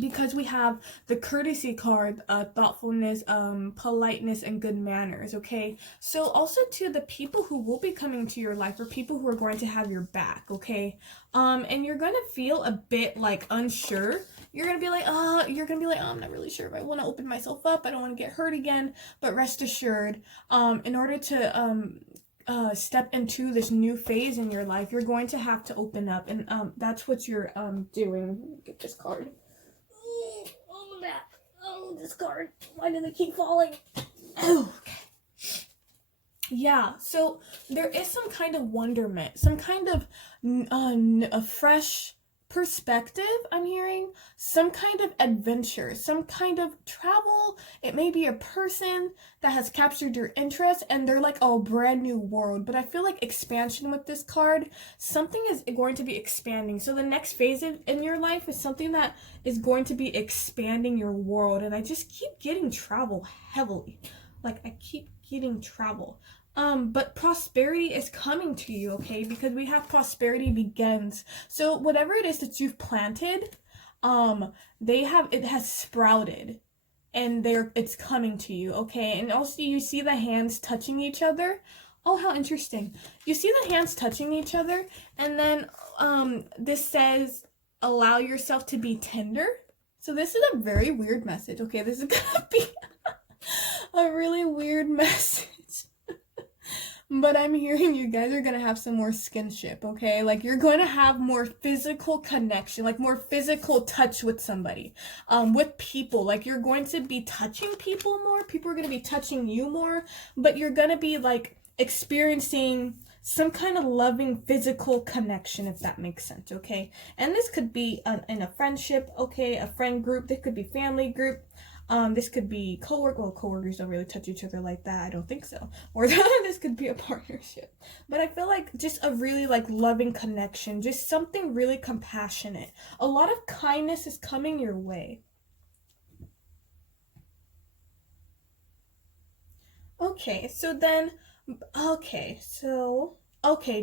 Because we have the courtesy card, thoughtfulness, politeness, and good manners, okay? So also to the people who will be coming to your life, or people who are going to have your back, okay? And you're going to feel a bit, like, unsure. You're going to be like, oh, I'm not really sure if I want to open myself up. I don't want to get hurt again. But rest assured, in order to... step into this new phase in your life, you're going to have to open up, and that's what you're doing. Get this card. Oh, this card. Why do they keep falling? Oh, okay. Yeah, so there is some kind of wonderment, some kind of a fresh perspective, I'm hearing some kind of adventure, some kind of travel. It may be a person that has captured your interest and they're like, oh, brand new world. But I feel like expansion with this card, something is going to be expanding. So the next phase in your life is something that is going to be expanding your world. And I just keep getting travel heavily. Like, I keep getting travel. But prosperity is coming to you, okay? Because we have prosperity begins. So whatever it is that you've planted, it has sprouted and it's coming to you, okay? And also you see the hands touching each other. Oh, how interesting. You see the hands touching each other, and then this says allow yourself to be tender. So this is a very weird message, okay? This is gonna be a really weird message. But I'm hearing you guys are going to have some more skinship, okay? Like, you're going to have more physical connection, like more physical touch with somebody, with people. Like, you're going to be touching people more. People are going to be touching you more. But you're going to be, like, experiencing some kind of loving physical connection, if that makes sense, okay? And this could be in a friendship, okay? A friend group. This could be family group. This could be coworkers don't really touch each other like that. I don't think so. Or this could be a partnership. But I feel like just a really like loving connection, just something really compassionate. A lot of kindness is coming your way. Okay,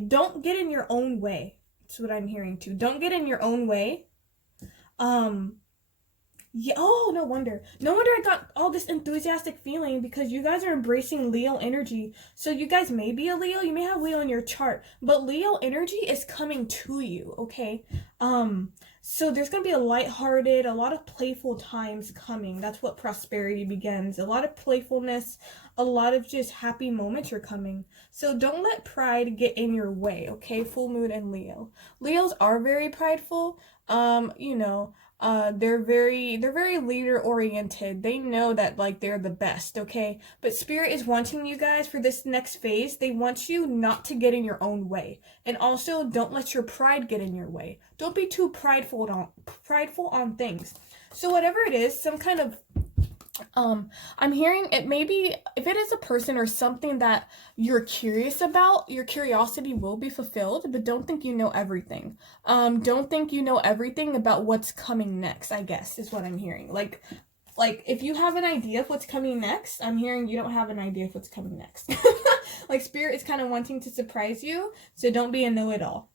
don't get in your own way. That's what I'm hearing too. Don't get in your own way. Yeah, oh, no wonder. No wonder I got all this enthusiastic feeling, because you guys are embracing Leo energy. So you guys may be a Leo, you may have Leo in your chart, but Leo energy is coming to you, okay? So there's going to be a lighthearted, a lot of playful times coming. That's what prosperity begins. A lot of playfulness, a lot of just happy moments are coming. So don't let pride get in your way, okay? Full moon and Leo. Leos are very prideful. They're very leader oriented. They know that like they're the best, okay? But Spirit is wanting you guys for this next phase. They want you not to get in your own way. And also don't let your pride get in your way. Don't be too prideful on things. So whatever it is, some kind of I'm hearing it, maybe if it is a person or something that you're curious about, your curiosity will be fulfilled, but don't think you know everything. Don't think you know everything about what's coming next, I guess, is what I'm hearing. Like if you have an idea of what's coming next, I'm hearing you don't have an idea of what's coming next. Like Spirit is kind of wanting to surprise you, so don't be a know-it-all.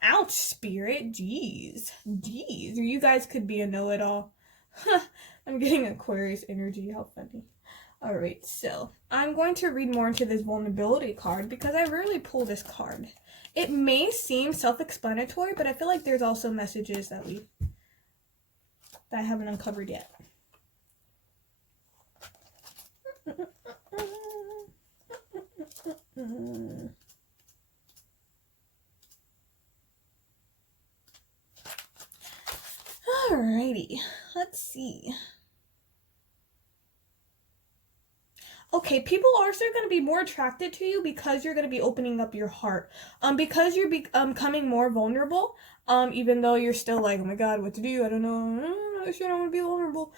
Ouch, Spirit. Jeez. Or you guys could be a know-it-all. I'm getting Aquarius energy. How funny. Alright, so I'm going to read more into this vulnerability card because I rarely pull this card. It may seem self-explanatory, but I feel like there's also messages that I haven't uncovered yet. Alrighty, let's see. Okay, people are also going to be more attracted to you because you're going to be opening up your heart. Because you're becoming more vulnerable, even though you're still like, oh my god, what to do? I don't know. I don't want to be vulnerable.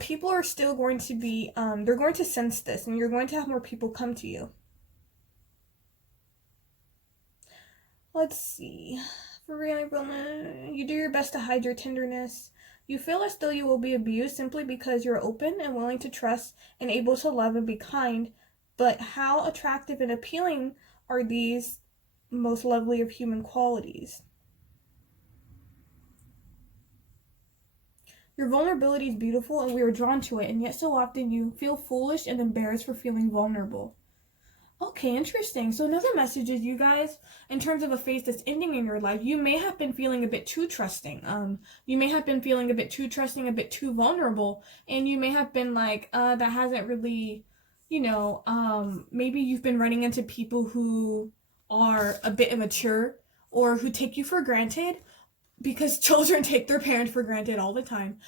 People are still going to be, they're going to sense this, and you're going to have more people come to you. Let's see. For real, you do your best to hide your tenderness. You feel as though you will be abused simply because you're open and willing to trust and able to love and be kind. But how attractive and appealing are these most lovely of human qualities? Your vulnerability is beautiful and we are drawn to it, and yet so often you feel foolish and embarrassed for feeling vulnerable. Okay, interesting. So another message is, you guys, in terms of a phase that's ending in your life, you may have been feeling a bit too trusting. You may have been feeling a bit too trusting, a bit too vulnerable, and you may have been like, that hasn't really, maybe you've been running into people who are a bit immature or who take you for granted, because children take their parents for granted all the time.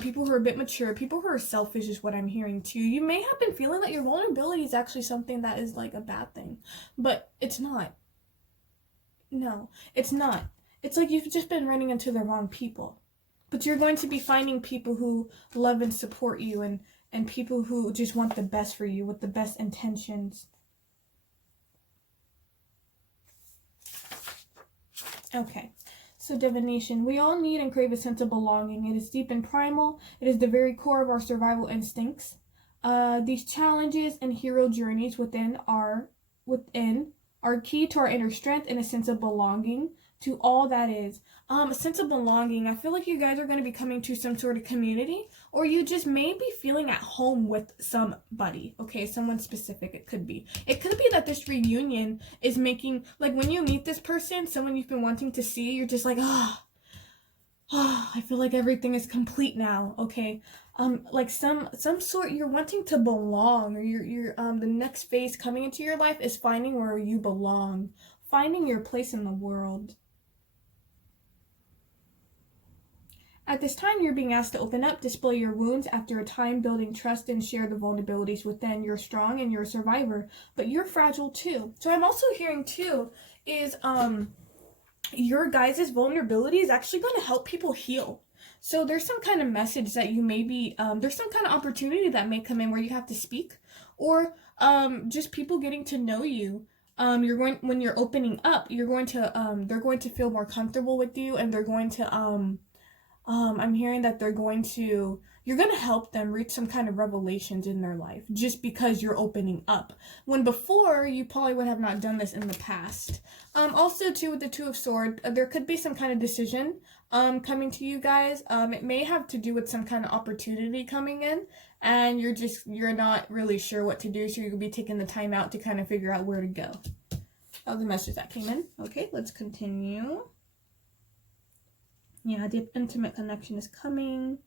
People who are a bit mature, people who are selfish is what I'm hearing too. You may have been feeling that your vulnerability is actually something that is like a bad thing, but it's not. No, it's not. it's like you've just been running into the wrong people. But you're going to be finding people who love and support you, and people who just want the best for you with the best intentions. Okay, so divination. We all need and crave a sense of belonging. It is deep and primal. It is the very core of our survival instincts. These challenges and hero journeys within are key to our inner strength and a sense of belonging to all that is. A sense of belonging. I feel like you guys are going to be coming to some sort of community, or you just may be feeling at home with somebody. Okay, someone specific. It could be that this reunion is making, like, when you meet this person, someone you've been wanting to see, you're just like, I feel like everything is complete now. Okay, like some sort, you're wanting to belong, or you're the next phase coming into your life is finding where you belong, finding your place in the world. At this time, you're being asked to open up, display your wounds after a time building trust, and share the vulnerabilities within. You're strong and you're a survivor, but you're fragile too. So I'm also hearing too is your guys' vulnerability is actually going to help people heal. So there's some kind of message that you may be, there's some kind of opportunity that may come in where you have to speak, or just people getting to know you. When you're opening up, you're going to, they're going to feel more comfortable with you, and they're going to, I'm hearing that you're going to help them reach some kind of revelations in their life just because you're opening up. When before, you probably would have not done this in the past. Also, too, with the Two of Swords, there could be some kind of decision coming to you guys. It may have to do with some kind of opportunity coming in, and you're not really sure what to do, so you'll be taking the time out to kind of figure out where to go. That was the message that came in. Okay, let's continue. Yeah, deep intimate connection is coming.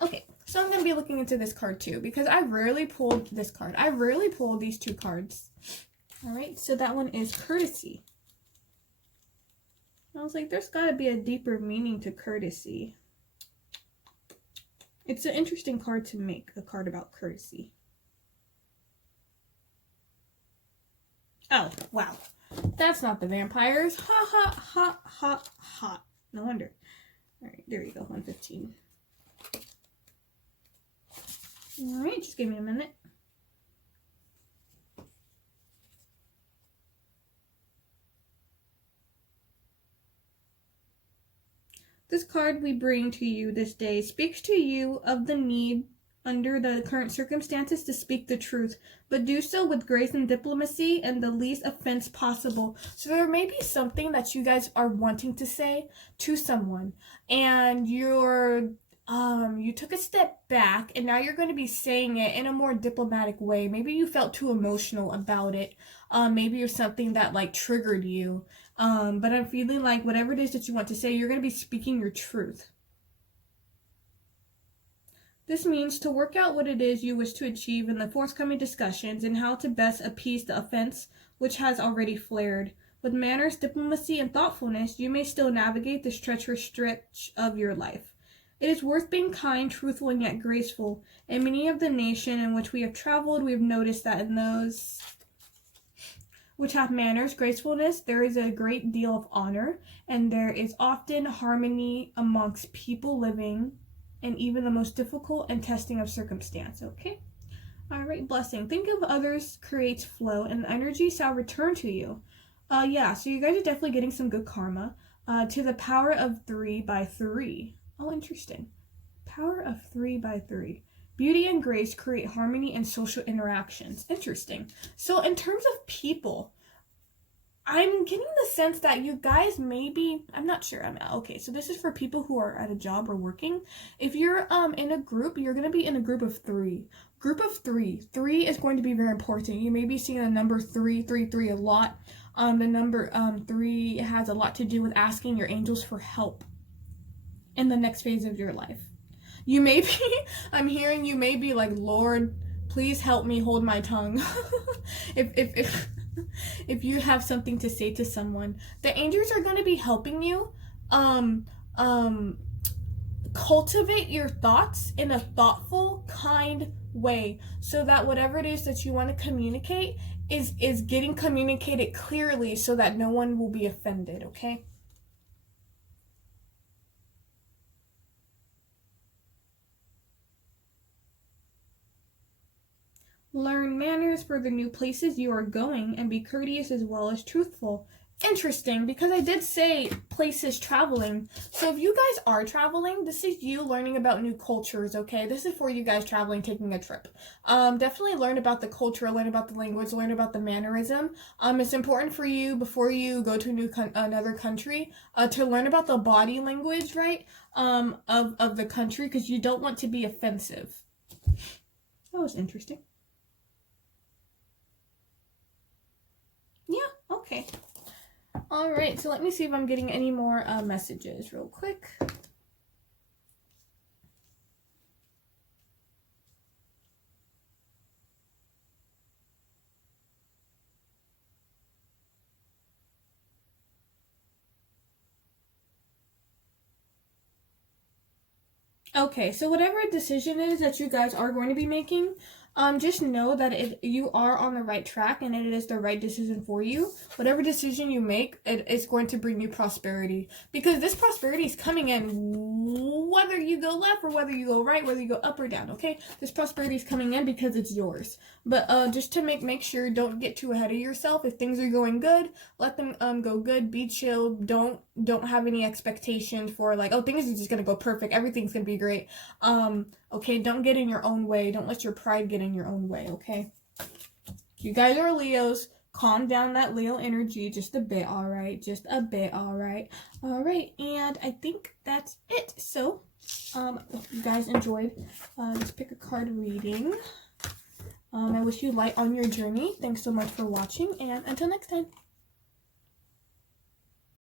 Okay, so I'm going to be looking into this card too, because I rarely pulled this card. I rarely pull these two cards. Alright, so that one is courtesy. I was like, there's got to be a deeper meaning to courtesy. It's an interesting card to make, a card about courtesy. Oh, wow. That's not the vampires. Ha ha ha ha ha. No wonder. Alright, there you go. 115. Alright, just give me a minute. This card we bring to you this day speaks to you of the need under the current circumstances to speak the truth, but do so with grace and diplomacy and the least offense possible. So there may be something that you guys are wanting to say to someone, and you took a step back, and now you're going to be saying it in a more diplomatic way. Maybe you felt too emotional about it. Maybe it's something that like triggered you. But I'm feeling like whatever it is that you want to say, you're going to be speaking your truth. This means to work out what it is you wish to achieve in the forthcoming discussions and how to best appease the offense which has already flared. With manners, diplomacy, and thoughtfulness, you may still navigate this treacherous stretch of your life. It is worth being kind, truthful, and yet graceful. In many of the nation in which we have traveled, we have noticed that in those which have manners, gracefulness, there is a great deal of honor, and there is often harmony amongst people living and even the most difficult and testing of circumstance. Okay? Alright, blessing. Think of others creates flow, and the energy shall return to you. Yeah, so you guys are definitely getting some good karma. To the power of 3 by 3. Oh, interesting. Power of 3 by 3. Beauty and grace create harmony and social interactions. Interesting. So in terms of people, I'm getting the sense that you guys maybe, I'm not sure. Okay, so this is for people who are at a job or working. If you're in a group, you're going to be in a group of 3. Group of 3. 3 is going to be very important. You may be seeing the number 333 a lot. The number 3 has a lot to do with asking your angels for help in the next phase of your life. You may be, I'm hearing you may be like, Lord, please help me hold my tongue. If you have something to say to someone, the angels are going to be helping you cultivate your thoughts in a thoughtful, kind way, so that whatever it is that you want to communicate, is getting communicated clearly so that no one will be offended, okay? Learn manners for the new places you are going and be courteous as well as truthful. Interesting, because I did say places traveling. So if you guys are traveling, this is you learning about new cultures, okay? This is for you guys traveling, taking a trip. Definitely learn about the culture, learn about the language, learn about the mannerism. It's important for you before you go to another country to learn about the body language, right? Of the country, because you don't want to be offensive. That was interesting. Yeah, okay. All right, so let me see if I'm getting any more messages real quick. Okay, so whatever decision is that you guys are going to be making, just know that you are on the right track and it is the right decision for you. Whatever decision you make, it is going to bring you prosperity. Because this prosperity is coming in whether you go left or whether you go right, whether you go up or down, okay? This prosperity is coming in because it's yours. But just to make sure, don't get too ahead of yourself. If things are going good, let them go good. Be chill. Don't have any expectations for like, oh, things are just gonna go perfect. Everything's gonna be great. Okay, don't get in your own way. Don't let your pride get in your own way, okay? You guys are Leos. Calm down that Leo energy just a bit, all right? Just a bit, all right? All right, and I think that's it. So, if you guys enjoyed this pick a card reading, I wish you light on your journey. Thanks so much for watching, and until next time.